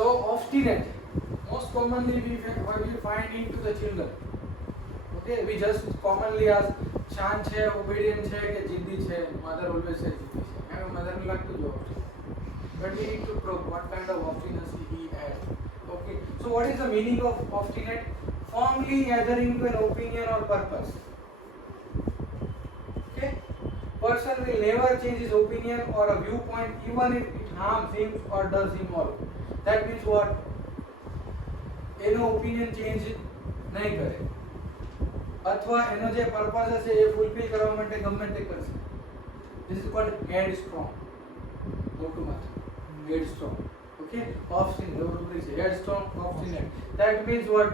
So obstinate, most commonly we find into the children. Okay, we just commonly ask शांत है, obedient है कि जिद्दी है. Mother always says जिद्दी है. मैं mother ने लगता जो but we need to probe what kind of obstinacy he had. Okay, so what is the meaning of obstinate? Firmly adhering to an opinion or purpose. Okay, person will never change his opinion or a viewpoint even if it harms him or does him all. That means what? એનો opinion change નહીં કરે અથવા એનો જે purpose હશે એ fulfil કરવા માટે ગમે તે કરશે. This is called head strong. Go to math. Head strong. Okay, obstinate. Head strong, obstinate. That means what?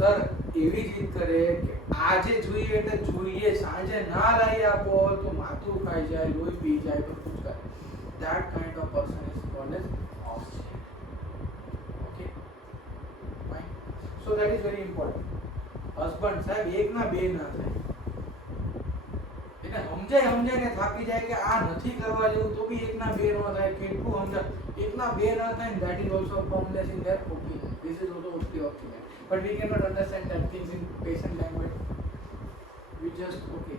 Sir, એવી જીત કરે કે આજે જોઈએ એટલે જોઈએ, સાંજે ના લાવી આપો તો માથું ખાઈ જાય, લોહી પી જાય, પણ कुछ કરે. That kind of person is called as obstinate. Okay, fine. So that is very important. Husband સાહેબ એક ના બે ના થાય, એને સમજાઈને થાકી જાય કે આ નથી કરવા જેવું તો બી એક ના બે ન થાય. કેટલું સમજા એક ના બે ન થાય. That is also formless in their opinion. This is also obstinate. But we cannot understand that things in patient language. We just okay.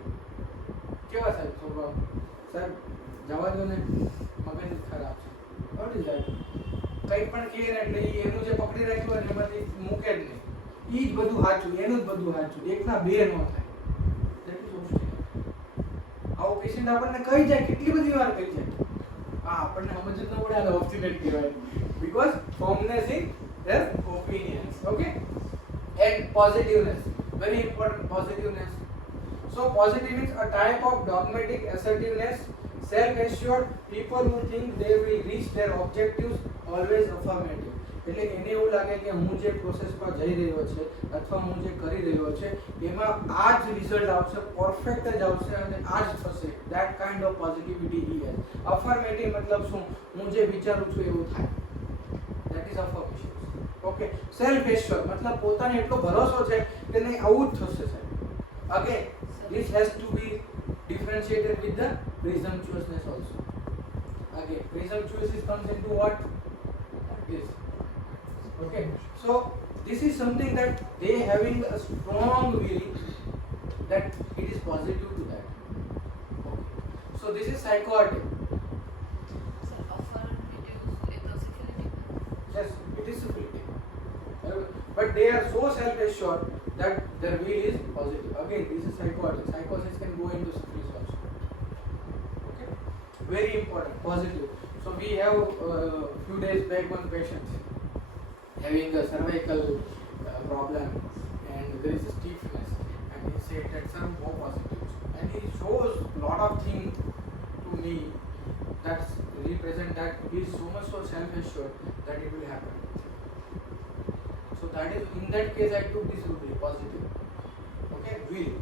કેવા સાહેબ સ્વભાવ? સાહેબ જવા દો ને, મગજ ખરાબ છે. What is that? કંઈ પણ કહે ને એટલે એનું જે પકડી રાખ્યું હોય ને એમાંથી મૂકે જ નહીં. ઈ જ બધું સાચું, એનું જ બધું સાચું, એકના બે ન થાય. That is obstinate. આવો પેશન્ટ આપણને કહી જાય, કેટલી બધી વાર કહી જાય, આપણને સમજ જ ન પડે આને obstinate કહેવાય. Because firmness in their opinions. Okay, and positiveness, very important. Positiveness. So positive is a type of dogmatic assertiveness, self-assured people who think they will reach their objectives, always affirmative. એટલે એને એવું લાગે કે હું જે પ્રોસેસમાં જઈ રહ્યો છે અથવા હું જે કરી રહ્યો છે એમાં આ જ રિઝલ્ટ આવશે, પરફેક્ટ જ આવશે અને આ જ થશે. That kind of positivity he has. Affirmative मतलब શું? હું જે વિચારું છું એવું થાય. That is affirmation. Okay, self assured मतलब પોતાને એટલો ભરોસો છે કે નહીં આવું જ થશે સાહેબ. Again, this has to be differentiated with the presumptuousness also. Again, presumptuousness comes into what? This. Okay, so this is something that they having a strong will that it is positive to that. Okay, so this is psychotic. Yes, it is syphilitic. But they are so self-assured that their will is positive. Again, this is psychotic. Psychosis can go into syphilis also. Okay, very important. Positive. So we have few days back one patient having a cervical problem and there is a stiffness, and he said that sir, more positives, and he shows lot of things to me that represent that he is so much so self-assured that it will happen. So that is, in that case I took this will be positive. Okay, will.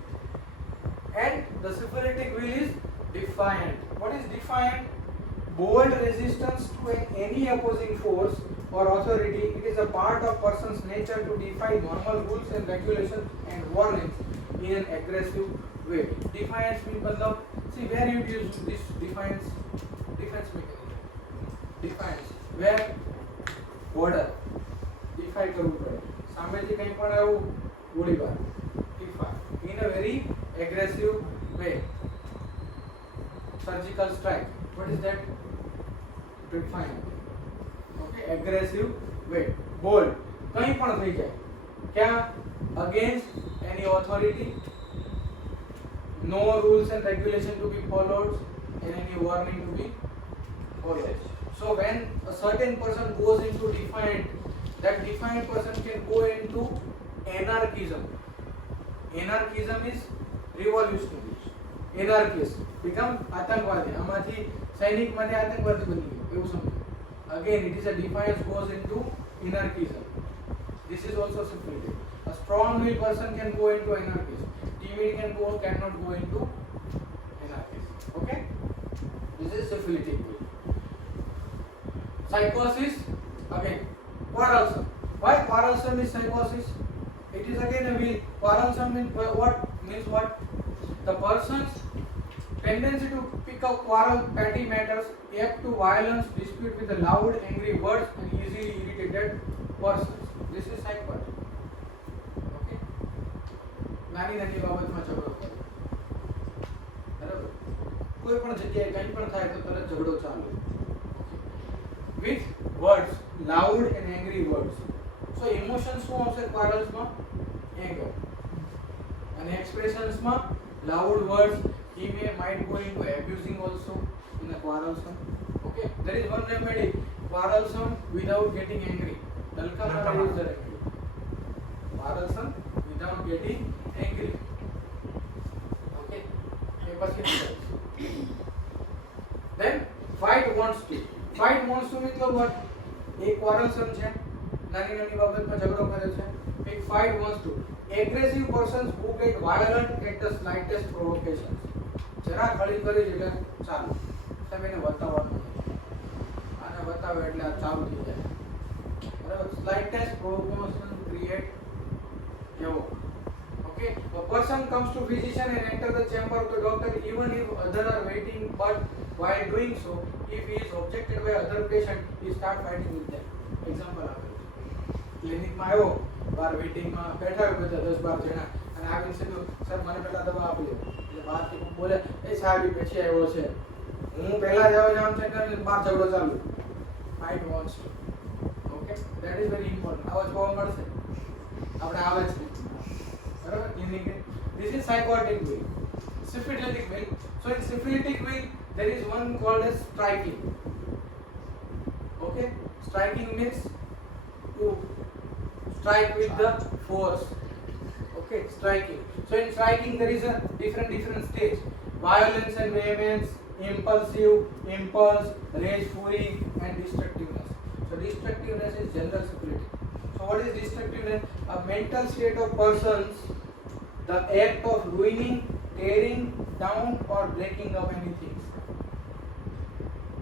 And the syphilitic will is defiant. What is defiant? Bold resistance to any opposing force or authority. It is a part of person's nature to defy normal rules and regulations and warnings in an aggressive way. Defiance means मतलब, see where you use this defiance? Defense mechanism. Defiance. Where? Border. Defy કરવું પડે. સામેથી કંઈ પણ આવું ગોળીબાર. Defy. In a very aggressive way. Surgical strike. What is that? Defiant. Okay, aggressive way. Bold. કંઈ પણ થઈ જાય. ક્યાં? Against any authority. No rules and regulation to be followed and any warning to be followed. So when a certain person goes into defiant, that defiant person can go into anarchism. Anarchism is revolutionary. Anarchist become આતંકવાદી. આમાંથી સૈનિકમાંથી આતંકવાદી બની ગયો એવું સમજો. Again, it is a defiance goes into anarchism. This is also syphilitic. A strong-willed person can go into anarchism. Timid cannot go into anarchism. Okay? This is syphilitic will. Psychosis, again, quarrelsome. Why quarrelsome is psychosis? It is again a will. Quarrelsome means what? Means what? The person's tendency to pick up quarrel, petty matters, apt to violence, dispute with the loud, angry words, and easily irritated persons. This is psychotic. Okay. નાની નાની બાબતમાં ઝઘડો કરે. બરાબર. કોઈ પણ જગ્યાએ કંઈ પણ થાય તો તરત ઝઘડો ચાલુ. With words, loud and angry words. So emotions શું આવશે quarrels માં? Anger. And expressions માં loud words. He might go into abusing also in a quarrelsome. Okay, there is one remedy: quarrelsome without getting angry. Dalka mara use the remedy. Quarrelsome without getting angry. Okay, then fight wants to. Fight wants to मतलब what? एक quarrelsome છે, નાની નાની બાબતમાં ઝઘડો કરે છે. એક fight wants to. Aggressive persons who get violent at the slightest provocations. જરા ખળી કરી એટલે ચાલુ. તમે એને બતાવવાનું આને બતાવે એટલે આ ચાલુ થઈ જાય. બરાબર. Slightest provocation create એવો. Okay, a person comes to physician and enter the chamber of the doctor even if others are waiting, but while doing so, if he is objected by other patient, he start fighting with them. Example આપેલું. ક્લિનિકમાં આવ્યો, બાર વેઇટિંગમાં બેઠા હોય બધા 10-12 જણા અને આવીને સીધું sir મને પહેલા દવા આપી દો. એટલે બહારથી બોલે એ સાહેબ પછી આવ્યો છે, હું પહેલા જ આવ્યો આમ છે કરીને બહાર ઝઘડો ચાલુ. Fight wants to. Okay, that is very important. આવા જોવા મળશે આપણે આવે છે. બરાબર. Clinic this is psychotic will. Syphilitic will. So in syphilitic will there is one called as striking. Okay, striking means to strike with the force. Okay, striking. So in striking there is a different stage: violence and vehemence, impulsive, impulse, rage, fury, and destructiveness. So destructiveness is general syphilitic. So what is destructiveness? A mental state of persons, the act of ruining, tearing down or breaking up anything.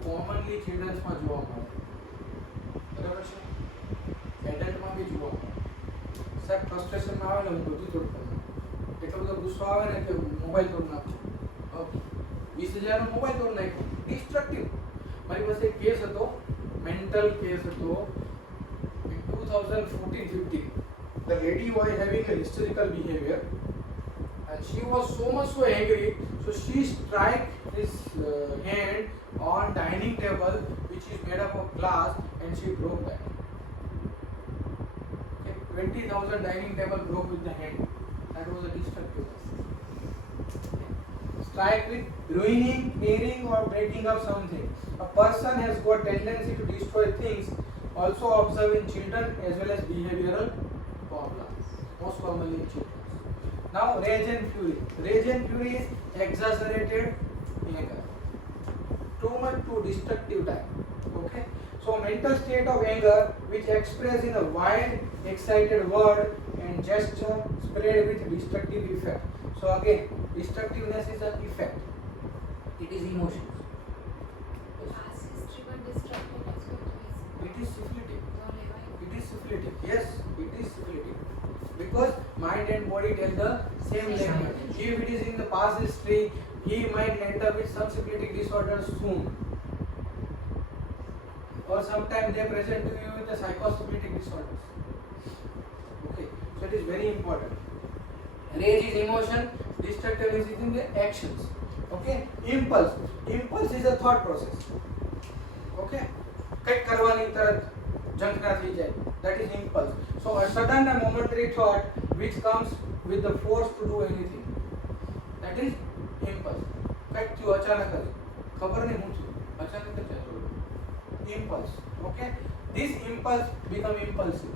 Commonly children's માં જોવા મળે. બરાબર છે. Adult માં બી જોવા મળે. Sir frustration માં આવે ને હું બધું તોડ કરું. એટલો બધો ગુસ્સો આવે ને કે મોબાઈલ તોડ નાખું. ઓકે. 20,000 નો મોબાઈલ તોડ નાખ્યો. ડિસ્ટ્રક્ટિવ. મારી પાસે એક કેસ હતો, મેન્ટલ કેસ હતો. In 2014-15 the lady was having a hysterical behavior and she was so much so angry, so she struck his hand on dining table which is made up of glass and she broke that. Okay, 20,000 dining table broke with the hand. That was a destructive. Okay. Strike with ruining, tearing or breaking up something. A person has got tendency to destroy things, also observed in children as well as behavioral problems, most commonly in children. Now rage and fury. Rage and fury is exaggerated anger. Too much to destructive type. Okay. So mental state of anger which expressed in a wild, excited word and gesture spread with destructive effect. So again, destructiveness is an effect. It is emotions. It is syphilitic. It is syphilitic. Yes, it is syphilitic. Because mind and body tell the same language. If it is in the past history, he might end up with some syphilitic disorders soon. Or sometimes they present to you with the psychosyphilitic disorders. Okay, so it is very important. Rage is emotion, destructiveness is in the actions. Okay, impulse. Impulse is a thought process. Okay, કંઈક કરવાની તરત ઝંખના થઈ જાય. That is impulse. So a sudden and momentary thought which comes with the force to do anything. That is impulse. કંઈક થયું અચાનક જ, ખબર નહીં શું થયું, અચાનક જ થયું. Impulse. Okay, this impulse become impulsive.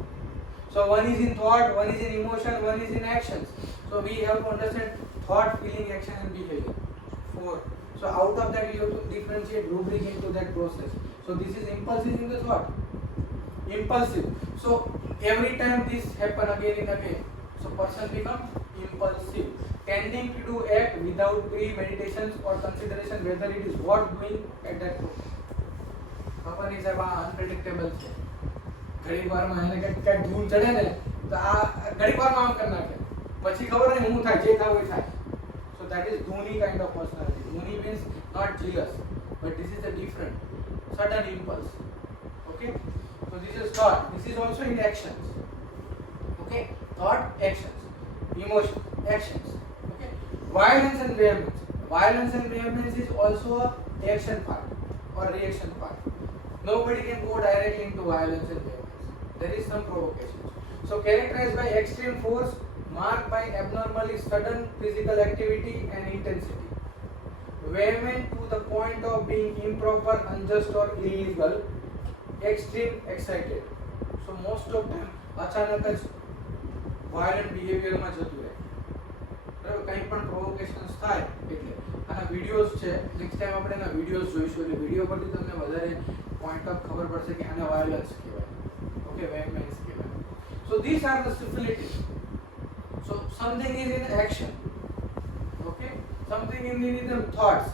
So one is in thought, one is in emotion, one is in actions. So we have to understand thought, feeling, action and behavior. 4. So out of that you have to differentiate, rubric into that process. So this is impulsive in the thought. Impulsive. So every time this happen again and again, so person become impulsive, tending to do act without premeditations or consideration whether it is worth doing at that moment. ખબર નહીં સાહેબ આ unpredictable છે. ઘણી વારમાં એને કંઈક ધૂન ચડે ને તો આ ઘણી વારમાં આમ કરી નાખે, પછી ખબર નહીં હું થાય, જે થાય હોય થાય. સો દેટ ઇઝ ધૂની કાઇન્ડ ઓફ પર્સનાલિટી. ધૂની angry means not jealous, but this is a different sudden impulse. Okay, so this is thought. This is also in actions. Okay, thought, actions, emotion, actions. Okay, violence and vehemence. Violence and vehemence is also a action part or reaction part. Nobody can go directly into violence and vehemence. There is some provocation. So characterized by extreme force, marked by abnormally sudden physical activity and intensity. Vehement to the point of being improper, unjust or illegal. Extreme excited. So most of time अचानक જ violent behavior માં જતું રહે. બરાબર, કંઈ પણ provocations થાય એટલે આના વિડિયોઝ છે, નેક્સ્ટ ટાઈમ આપણે એના વિડિયોઝ જોઈશું એટલે વિડિયો પરથી તમને વધારે પોઈન્ટ ઓફ ખબર પડશે કે આને વાયલન્સ કહેવાય. ઓકે, વેહમેન્સ કહેવાય. So these are the syphilitic. So something is in action. Okay, something is in the thoughts.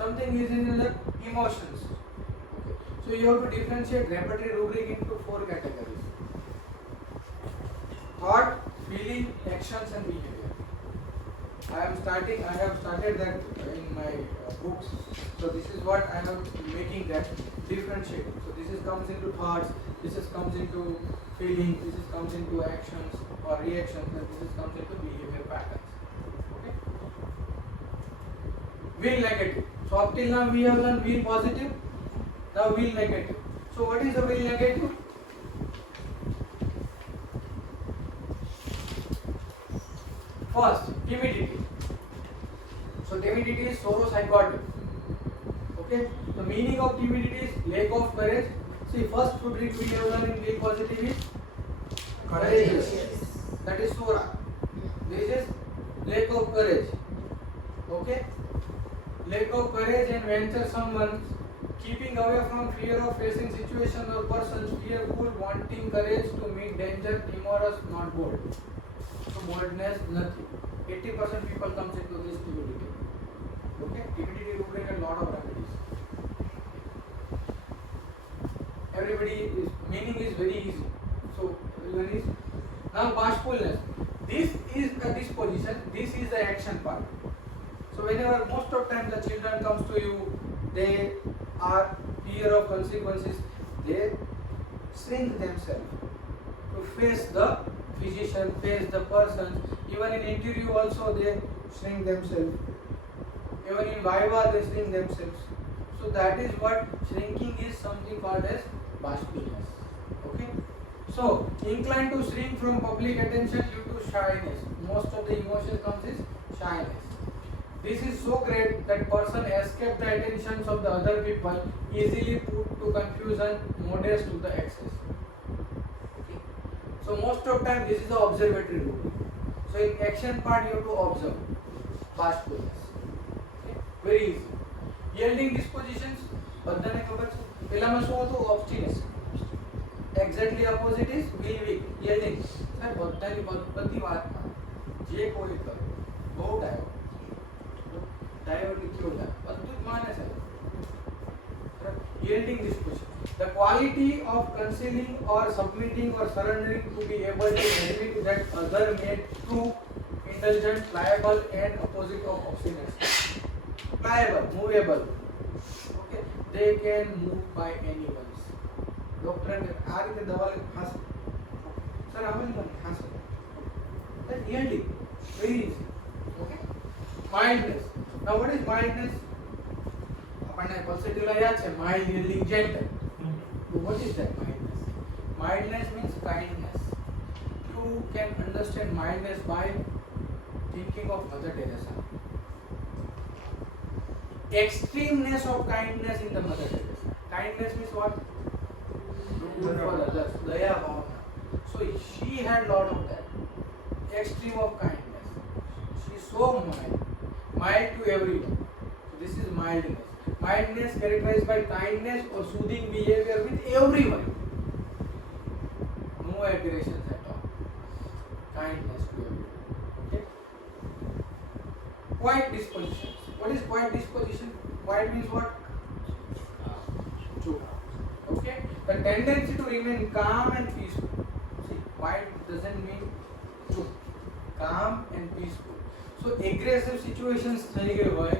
Something is in the emotions. Okay, so you have to differentiate Repertory rubric into 4 categories: thought, feeling, actions, and behavior. I have started that in my books. So this is what I am making that differentiating. So this is comes into thoughts. This is comes into feeling. This is comes into actions or reactions, and this is comes into behavior patterns. Okay. Will negative. So up till now we have done will positive. Now will negative. So what is the will negative? First, timidity. So timidity is sorrow psychotic. Okay. The meaning of timidity is lack of courage. See, first rubric we have done in will positive is courageous. That is Sora. This is lack of courage. Okay. Lack of courage and venture someone, keeping away from fear of facing situations or persons, fearful, wanting courage to meet danger, timorous, not bold. So boldness, nothing. 80% people comes into this timidity. Okay, timidity rubric a lot of remedies. Everybody is meaning is very easy. So everyone is now bashfulness. This is a disposition. This is the action part. So whenever most of time the children comes to you, they are fear of consequences. They shrink themselves to face the physician, face the person. Even in interview also they shrink themselves. Even in viva they shrink themselves. So that is what shrinking is, something called as bashfulness. Okay. So inclined to shrink from public attention due to shyness. Most of the emotion comes is shyness. This is so great that person escape the attentions of the other people, easily put to confusion, modest to the excess. Okay. So most of time this is the observatory rule. So in action part you have to observe bashfulness. Okay. Very easy. Yielding dispositions, બધાને ખબર છે. પહેલામાં શું હતું? obstinacy. Exactly opposite is will weak. Yielding. Sir બધી વાતમાં જે કોઈ કરે બહુ डायवर्टिक क्यों होता है? अद्भुत माने से yielding disposition. The quality of concealing or submitting or surrendering to be able to admit that other made true, indulgent, pliable and opposite of obstinacy. Pliable, movable. Okay, they can move by anyone. Doctor ने आ રીતે દવા લે ખાસ sir આમે મને ખાસ that yielding very easy. Okay, mildness. Now what is mildness? આપણને પર્સેટિવલા યાદ છે, mild, yielding, gentle. So what is that mildness? Mildness means kindness. You can understand mildness by thinking of Mother Teresa. Extremeness of kindness in the Mother Teresa. Kindness means what? Good for others. Daya bhavana. So she had lot of that. Extreme of kindness. She is so mild to everyone. So this is mildness. Mildness characterized by kindness or soothing behavior with everyone. No aggressions at all. Kindness to everyone. Okay. Quiet disposition. What is quiet disposition? Quiet means what? Okay. The tendency to remain calm and peaceful. See, quiet doesn't mean calm and peaceful. So aggressive situations થઈ ગઈ હોય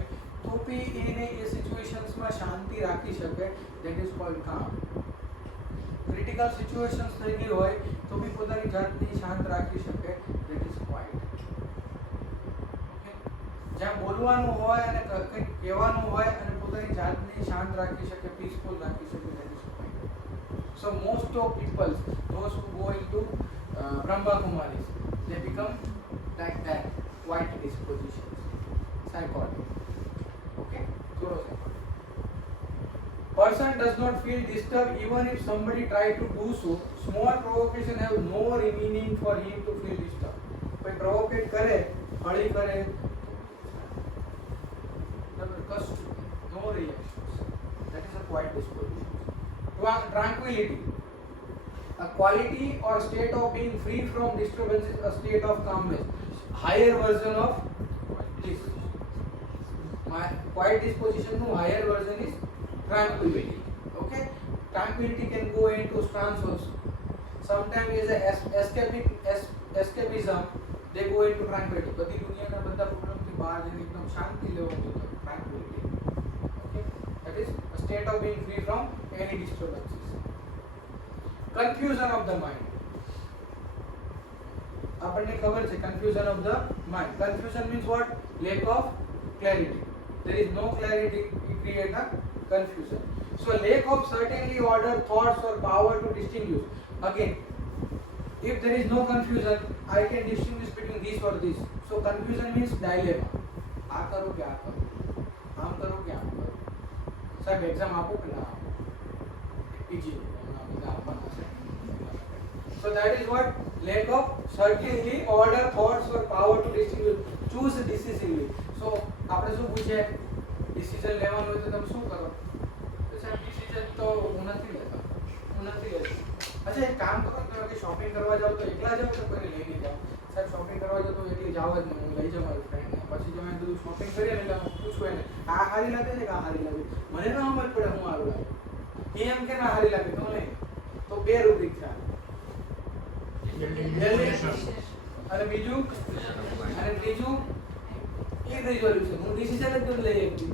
તો બી એને એ સિચ્યુએશન્સમાં શાંતિ રાખી શકે, that is called કામ. Critical situations થઈ ગઈ હોય તો બી પોતાની જાતને શાંત રાખી શકે, ધેટ ઇઝ ક્વાઇટ. જ્યાં બોલવાનું હોય અને કંઈક કહેવાનું હોય અને પોતાની જાતને શાંત રાખી શકે, પીસફુલ રાખી શકે, that is quite. So most of people, those who go into Brahma Kumaris, they become like that, quiet dispositions, psychotic. Okay, person does not feel disturbed even if somebody try to do so. Small provocation have no meaning for him to feel disturbed. कोई provocate करे, हड़ी करे, no reactions. That is a quiet disposition. Tranquility, a quality or state of being free from disturbances, a state of calmness, higher version of this. My quiet disposition no higher version is tranquility. Okay, tranquility can go into stance also. Sometimes is a escapism, they go into tranquility. બધી દુનિયાના બધા problem થી બહાર જઈને એકદમ શાંતિ લેવાનું તો tranquility. Okay, that is a state of being free from any disturbances. Confusion of the mind. આપણને ખબર છે confusion of the mind. Confusion means what? Lack of clarity. There is no clarity, it creates a confusion. So lack of certainly order, thoughts or power to distinguish. Again, if there is no confusion, I can distinguish between this or this. So confusion means dilemma. આ કરું કે આ કરું, આમ કરું કે આમ કરું. સાહેબ એક્ઝામ આપો કે ના આપો, પીજી બધા આપવાના છે. So that is what? Lack of certainty, order, thoughts or power to distinguish. Choose decisively. So આપણે શું પૂછે, ડિસિઝન લેવાનું હોય તો તમે શું કરો? તો સાહેબ ડિસિઝન તો હું નથી લેતો. अच्छा एक काम करो, તમે શોપિંગ કરવા જાવ તો એકલા જાવ તો કોઈને લઈને જાવ? સાહેબ શોપિંગ કરવા જાવ તો એકલી જાવ જ નહીં, હું લઈ જાઉં મારી ફ્રેન્ડને. પછી તમે બધું શોપિંગ કરીએ ને એટલે હું પૂછું એને, આ સારી લાગે છે કે આ સારી લાગે? મને તો સમજ પડે હું સારું લાગે, એ એમ કે ના સારી લાગે તો નહીં. તો બે રૂબ્રિક છે, અને બીજું અને ત્રીજું ઇરિઝોલ્યુશન. હું ડિસિઝન જ નથી લઈ શકતી,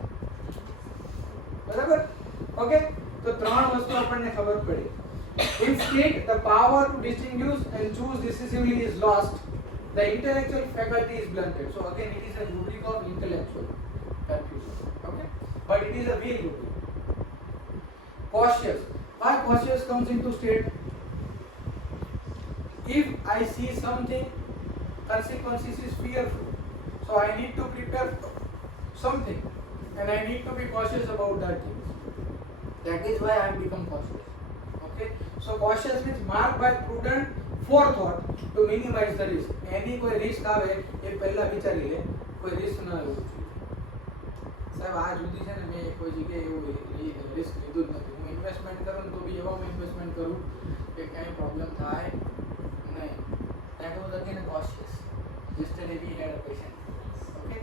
બરાબર? ઓકે, તો ત્રણ વસ્તુ આપણને ખબર પડી. Instead, the power to distinguish and choose decisively is lost. The intellectual faculty is blunted. So again, it is a rubric of intellectual confusion. Okay, but it is a real rubric. Cautious. Why cautious comes into state? If I see something, consequences is fearful. So I need to prepare something, and I need to be cautious about that thing. That is why I become cautious. Okay, so cautious means marked by prudent forethought to minimize the risk. Any कोई risk આવે એ પહેલા વિચારી લે, કોઈ risk ન લેવું જોઈએ. સાહેબ આ જુદી છે ને, મેં કોઈ જગ્યાએ એવું risk લીધું જ નથી. હું ઇન્વેસ્ટમેન્ટ કરું તો બી એવામાં ઇન્વેસ્ટમેન્ટ કરું કે ક્યાંય પ્રોબ્લેમ થાય નહીં. That was again cautious. Yesterday we had a patient. Okay,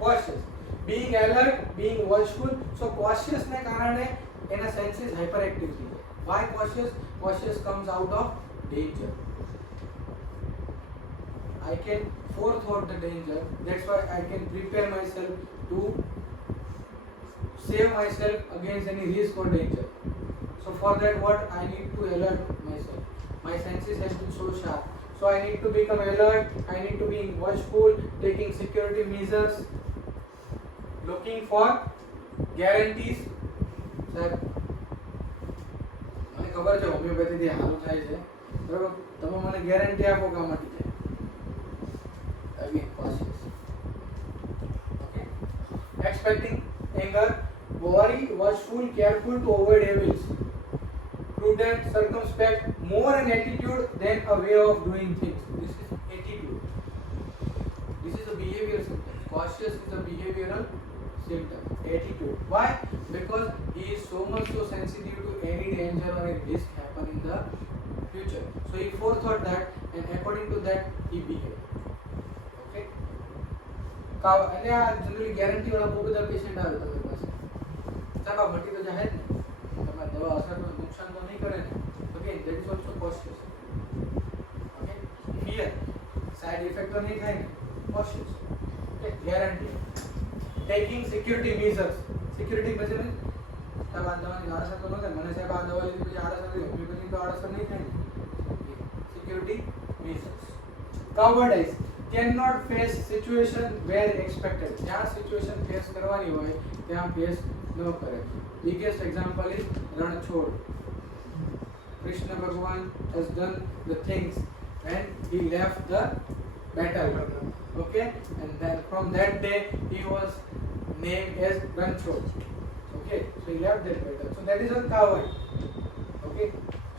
cautious, being alert, being watchful. So cautious ને કારણે એના senses hyperactive થઈ જાય. Why cautious? Cautious comes out of danger. I can forethought the danger. That's why I can prepare myself to save myself against any risk or danger. So for that, what I need to alert myself. My senses has to be so sharp. So I need to become alert. I need to be watchful, taking security measures, looking for guarantees. Sir, મને ખબર છે homeopathy થી સારું થાય છે, બરાબર? તમે મને ગેરંટી આપો કે આ મટી જાય. Again, cautious. Okay. Expecting anger, worry, watchful, careful to avoid evils. Prudent, circumspect, more an attitude than a way of doing things. This is attitude. This is a behavioral symptom. Cautious is a behavioral symptom. Attitude. Why? Because he is so much so sensitive to any danger or a risk happen in the future. So he forethought that, and according to that he behaved. Okay. અને આ generally guarantee વાળા બહુ બધા patient આવે તમારી પાસે. સાહેબ આ મટી તો જાય જ ને, તમારી દવા અસર નુકસાન તો નહીં કરે ને. Again, that is also cautious. Okay. Fear, side effect તો નહીં થાય ને. Cautious. Okay. Guarantee. Taking security measures. Security measure સાહેબ આ દવાની આડઅસર તો ન થાય, મને સાહેબ આ દવા લીધી પછી આડઅસર થઈ, હોમિયોપેથી તો આડઅસર નહીં થાય. Security measures. cowardice cannot face situation where expected. જ્યાં સિચ્યુએશન ફેસ કરવાની હોય ત્યાં ફેસ ન કરે. biggest example is Ranchhod. Krishna Bhagwan has done the things when he left the battle. Okay, and then from that day he was named as Ranchod. Okay, so he left that battle. So that is a coward. Okay,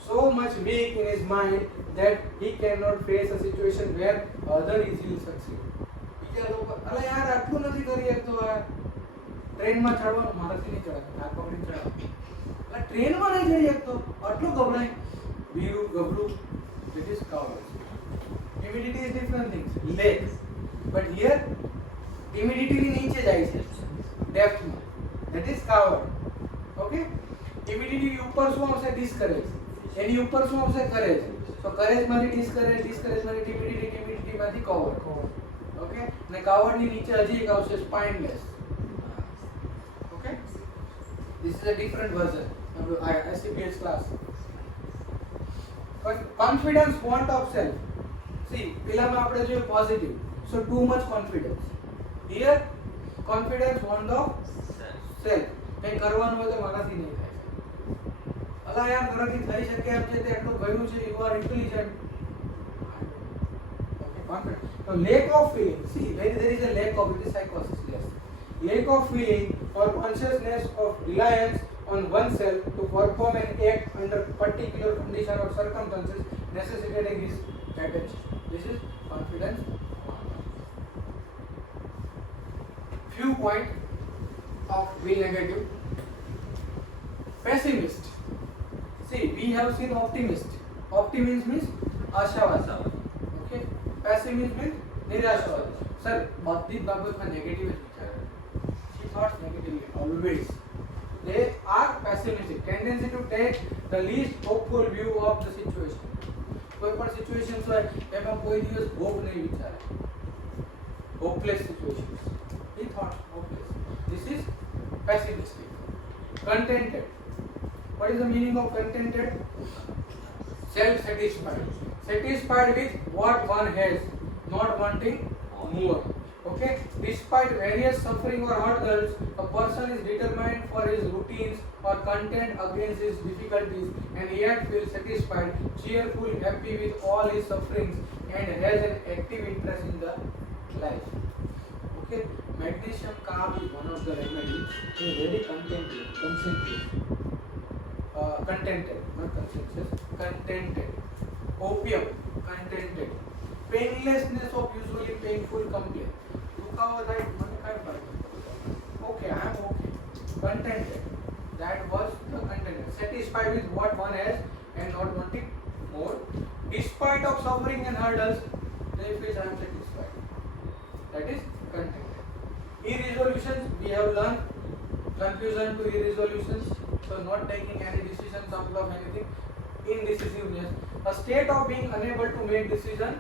so much weak in his mind that he cannot face a situation where other easily succeed. બીજા લોકો અરે યાર આટલું નથી કરી શકતો, આ ટ્રેનમાં ચડવાનું મારાથી નહીં ચડાય, હાથ પકડીને ચડાવ. આ ટ્રેનમાં નહીં ચડી શકતો, આટલું ગભરાય. Viru ગભરું, that is cowardice. Timidity is different things. Legs, but here timidity નીચે જાય છે ડેપ્થ માં, that is coward. Okay, timidity ની ઉપર શું આવશે? discourage. એની ઉપર શું આવશે? courage. so courage માંથી discourage, discourage માંથી timidity, timidity માંથી coward. Okay, અને coward ની નીચે હજી એક આવશે spineless. Okay, this is a different version of ICPS class. But confidence, want of self. See, પેલામાં આપણે જોઈએ positive, so too much confidence. Here confidence, want of self. કઈ કરવાનું હોય તો મારાથી નહીં થાય. અલા યાર મારાથી થઈ શકે એમ છે, તે એટલું કર્યું છે, you are intelligent. Okay, confidence. So lack of feeling. See, when there is a lack of, it is psychosis. Yes. Lack of feeling or consciousness of reliance on oneself to perform an act under particular condition or circumstances necessitating his attention. This is confidence. Few points of will negative. Pessimist. See, we have seen optimist. Optimist means આશાવાદ. Okay. Pessimist means નિરાશાવાદ. Sir, બધી બાબતમાં negative જ વિચારે. She thought negatively always. They are pessimistic. Tendency to take the least hopeful view of the situation. કોઈ પણ situation હોય એમાં કોઈ દિવસ હોપ નહીં વિચારે. Hopeless situations. He thought hopeless. This is pessimistic. Contented. What is the meaning of contented? Self-satisfied. Satisfied with what one has, not wanting more. Okay? Despite various suffering or hurdles, a person is determined for his routines or content against his difficulties and yet feels satisfied, cheerful, happy with all his sufferings and has an active interest in the life. Okay? Magnesium carb is one of the remedies. He is very contented, contented, not conscientious, contented. Opium, contented. Painlessness of usually painful complaint. દુખાવો થાય મને કાંઈ ફરક નથી. Okay, I am okay. Contented. That was the contented. Satisfied with what one has and not wanting more. Despite of suffering and hurdles, they feel I am satisfied. That is contented. Irresolutions, we have learned confusion to irresolutions. So not taking any decisions out of anything. Indecisiveness, a state of being unable to make decision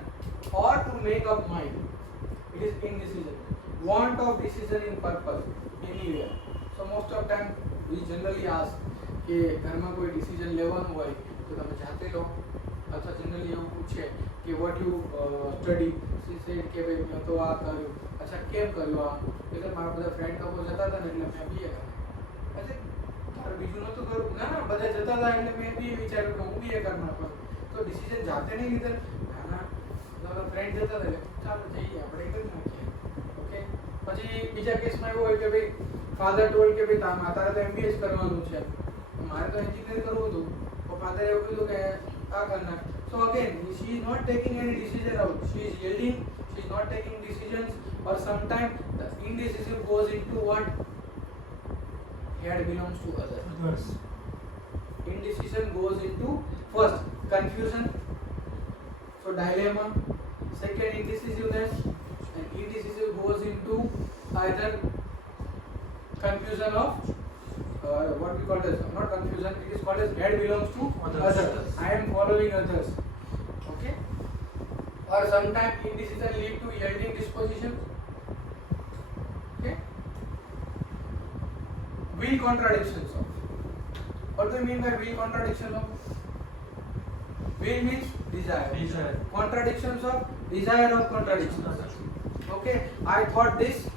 or to make up mind. It is indecision. Want of decision in purpose anywhere. So most of time we generally ask કે ઘરમાં કોઈ decision લેવાનું હોય તો તમે જાતે લો, અથવા generally એવું પૂછે કે what you study. C sad કે ભાઈ મેં તો આ કર્યું. અચ્છા કેમ કર્યું આ? એટલે મારા બધા ફ્રેન્ડ લોકો જતા હતા ને એટલે મેં બીએ કર્યું. એટલે તારે બીજું નહોતું કર્યું? ના ના, બધા જતા હતા એટલે મેં બીએ વિચાર્યું કે હું બીએ કરી નાખું. તો ડિસિઝન જાતે નહીં લીધે? ના ના, બધા ફ્રેન્ડ જતા હતા એટલે ચાલો જઈએ આપણે કરી નાખીએ. ઓકે. પછી બીજા કેસમાં એવું હોય કે ભાઈ ફાધર ટોલ્ડ કે ભાઈ તારે તો MBA જ કરવાનું છે, મારે તો એન્જિનિયર કરવું હતું, તો ફાધરે એવું કીધું કે આ કરી નાખ. સો again she is not taking any decision out, she is yielding, she is not taking decisions, or sometimes the indecisive goes into what head belongs to others. Indecision goes into first confusion, so dilemma, second indecisiveness, and indecisive goes into either confusion of what we call as, not confusion, it is called as head belongs to others. I am following others. Okay. Or sometimes indecision lead to yielding disposition. Okay. Will contradictions of. What do you mean by will contradiction of? Will means desire. Contradictions of desire of contradictions. Okay, I thought this,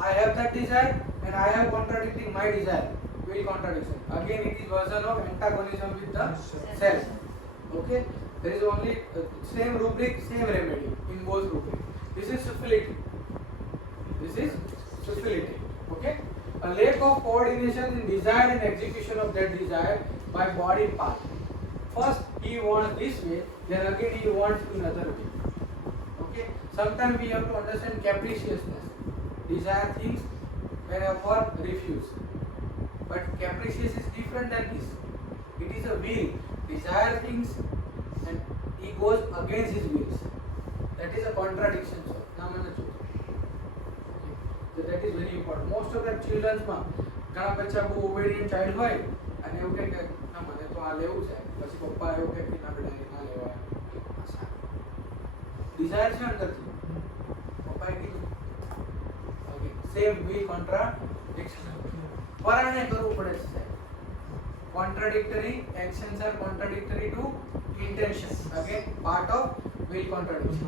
I have that desire, and I have contradicting my desire. Will contradiction. Again, it is version of antagonism with the self. Okay, there is only same rubric, same remedy in both rubric. This is syphilitic. Okay, a lack of coordination in desire and execution of that desire by body part. First he wants this way, then again he wants another way. Okay, sometimes we have to understand capriciousness. Desire things, whenever refuse. But capricious is different than this. It is a will. Desire things and he goes against his wills. That is a contradiction. So that is very important. Most of the children's માં ઘણા બચ્ચા બહુ obedient child હોય અને એવું કહે કે ના મને તો આ લેવું છે, પછી પપ્પા એવું કહે કે ના બેટા એ ના લેવાય. Desire છે અંદરથી, પપ્પાએ કીધું. Okay, same will contradiction. પરાણે કરવું પડે છે. Contradictory actions are contradictory to intention. Again, part of will contradiction.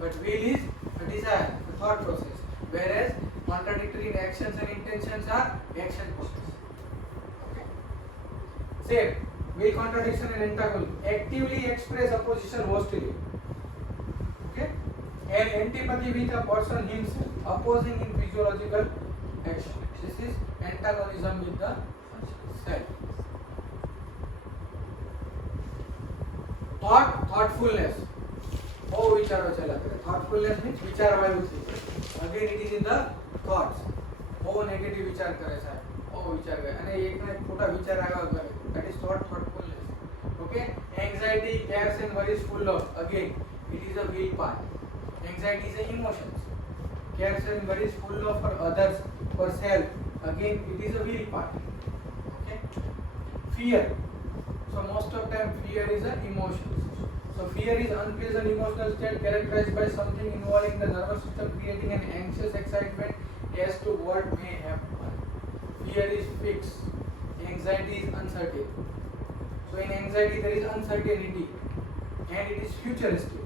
But will is a desire, a thought process. Whereas contradictory actions and intentions are action process. Okay. Same. Will contradiction and antagonism. Actively express opposition hostility. Okay. And antipathy with a person himself, opposing in physiological action. This is antagonism with the self. Thoughtfulness. Oh, vicharo chala kare. Thoughtfulness means વિચારવાયું છે. Again, it is in the thoughts. Oh, negative વિચાર કરે છે. Oh, વિચાર કરે. અને એકને ખોટા વિચાર આવ્યા કરે. That is thoughtfulness. Okay. Anxiety, cares and worries full of. Again, it is a will part. Anxiety is a emotions. Cares and worries full of for others, for self. Again, it is a will part. Okay. Fear. So most of time fear is an emotion. So fear is unpleasant emotional state characterized by something involving the nervous system creating an anxious excitement as to what may happen. Fear is fixed. Anxiety is uncertain. So in anxiety there is uncertainty and it is futuristic.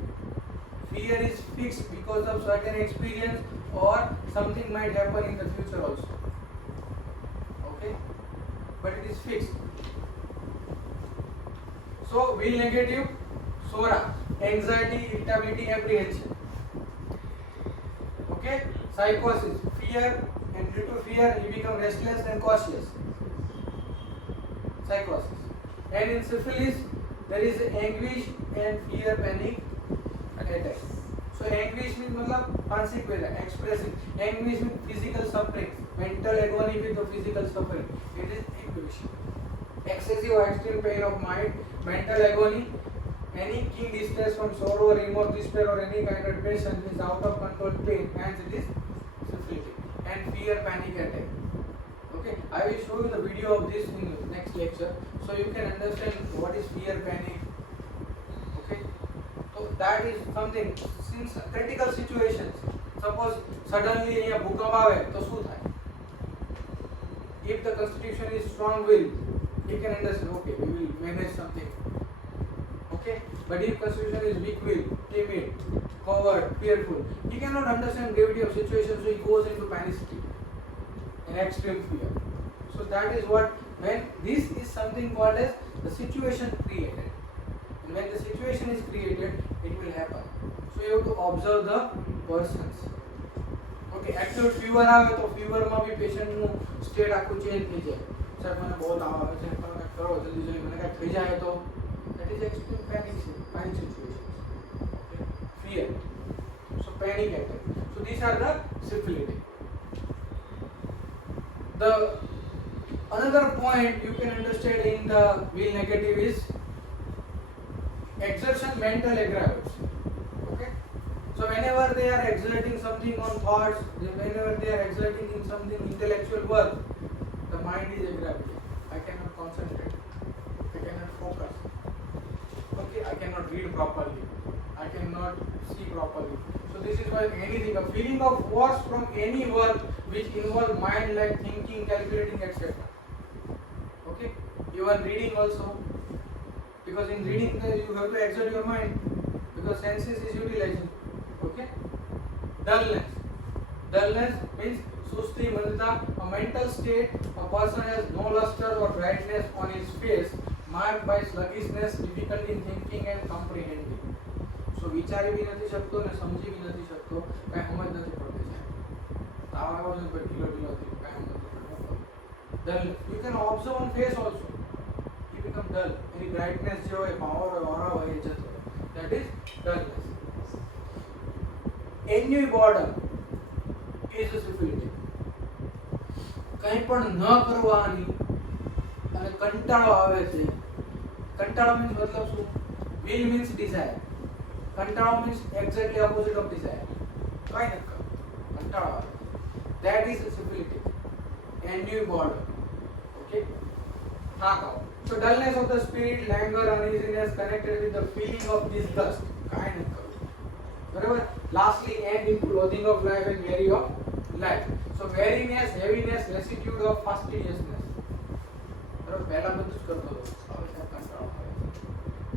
Fear is fixed because of certain experience or something might happen in the future also. Okay? But it is fixed. So will negative, Sora, anxiety, irritability, apprehension. Okay, psychosis, fear, and due to fear he become restless and cautious. Psychosis. And in syphilis there is anguish and fear, panic, attack. So anguish means मतलब मानसिक वेदना, expressing. Anguish means physical suffering, mental agony with the physical suffering. It is anguish. Excessive or extreme pain of mind, mental agony, any keen distress from sorrow, remorse, despair or any kind of depression is out of control pain, hence it is syphilitic. And fear, panic attack. Okay, I will show you the video of this in next lecture so you can understand what is fear, panic. Okay, so that is something. Since critical situations, suppose suddenly a भूकंप आवे तो શું થાય? If the constitution is strong will, you can understand, okay, we will manage something. Okay, but if constitution is weak will, timid, coward, fearful, he cannot understand gravity of situation, so he goes into panicity and extreme fear. So that is what, when this is something called as the situation created, and when the situation is created, it will happen. So you have to observe the persons. Okay, acute fever આવે તો fever માં બી patient નું state આખું change થઈ જાય. Sir મને બહુ તાવ આવે છે, તમે કંઈક કરો જલ્દી જલ્દી, મને કંઈક થઈ જાય તો that is extreme panic situation. Okay. Fear. So panic attack. So these are the syphilitic. The another point you can understand in the will negative is exertion mental aggregates. Okay. So whenever they are exerting something on thoughts, whenever they are exerting in something intellectual work, the mind is aggravated. I cannot concentrate. I cannot focus. Okay, I cannot read properly. I cannot see properly. So this is why anything, a feeling of force from any work which involve mind like thinking, calculating, etc. Okay, even reading also, because in reading you have to exert your mind because senses is utilizing. Okay, dullness means susti mandata, a mental state. A person has no luster or brightness on his face, marked by sluggishness, difficulty in thinking and comprehending. So વિચારી भी નથી શકતો ને સમજી भी નથી શકતો, કાઈ સમજ નથી પડતી છે. તાવ આવ્યો છે પર ઢીલો ઢીલો થઈ કાઈ સમજ નથી પડતો. Dull. You can observe on face also. He become dull. Any brightness जो है, power है, aura है, ये जतो. That is dullness. Ennui boredom is a syphilitic. કંઈ પણ ન કરવાની અને કંટાળો આવે છે. કંટાળો મીન્સ મતલબ શું? will means desire. કંટાળો means exactly opposite of desire. કંઈ નથી કરવું, કંટાળો આવે. That is a syphilitic. Ennui boredom. Okay, થાક આવો. So dullness of the spirit, languor, uneasiness connected with the feeling of disgust. કાંઈ નથી કરવું. બરાબર. Lastly, end into loathing of life and weary of life. So weariness, heaviness, lassitude of fastidiousness. બરાબર. પહેલા બધું જ કરતો હતો, હવે સાહેબ કંટાળો આવે.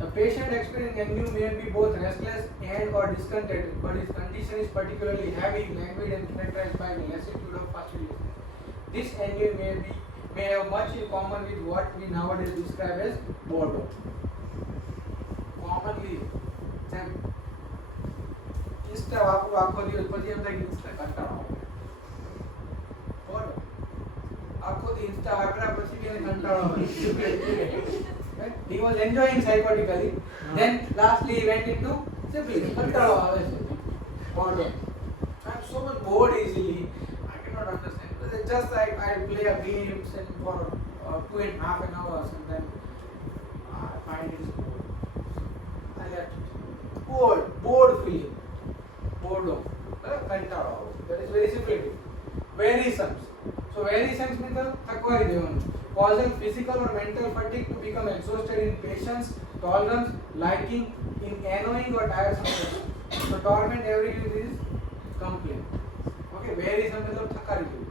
The patient experiencing ennui may be both restless and or discontented, but his condition is particularly heavy, languid and characterized by the lassitude of fastidiousness. This ennui may have much in common with what we nowadays describe as boredom. Commonly, Insta વાપરો આખો દિવસ પછી એમ થાય Insta કંટાળો આવે. બોલો, આખો દિવસ Insta વાપરા પછી બી એને કંટાળો આવે. He was enjoying psychotically. Then lastly he went into syphilis. કંટાળો આવે છે. Boredom. I'm so much bored easily. I cannot understand. It's just like I play a game for 2.5 hours and then I find it bored. I left it. Bored feeling. Boredom. કંટાળો આવે. That is very syphilitic. Wearisome. So wearisome means થકવાઈ દેવાનું. Causing physical or mental fatigue to become exhausted in patience, tolerance, liking, in annoying or tiresome person. So torment every use is complaint. Okay, wearisome means થકારી દેવું.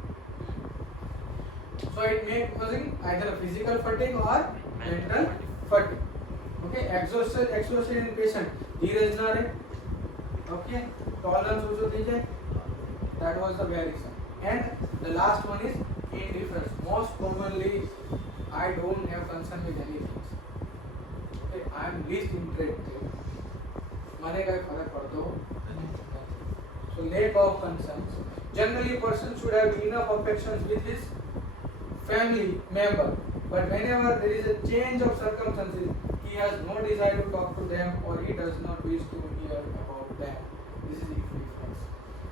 So it may causing either a physical fatigue or mental fatigue. Okay, exhausted in patient. ધીરજ ના રહે. Okay, tolerance ઓછો થઈ જાય. That was the wearisome. And the last one is indifference. Most commonly, I don't have concern with anything. Okay, I am least interested. મને કઈ ફરક પડતો નથી. So lack of concerns. Generally, a person should have enough affections with his family member, but whenever there is a change of circumstances, he has no desire to talk to them or he does not wish to hear about them. This is indifference.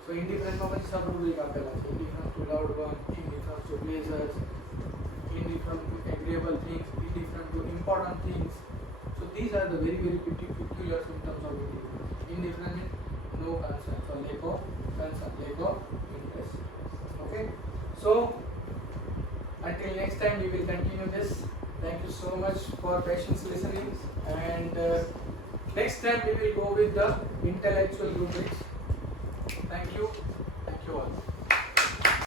So indifference માં પછી સબરૂબ્રિક આપેલા છે. Indifference to loved one, indifference to pleasures, indifference to agreeable things, indifference to important things. So these are the very peculiar symptoms of indifference. Indifference is no concern, so lack of concern, lack of interest. Okay, so until next time we will continue this. Thank you so much for patience listening, and next time we will go with the intellectual rubrics. Thank you all.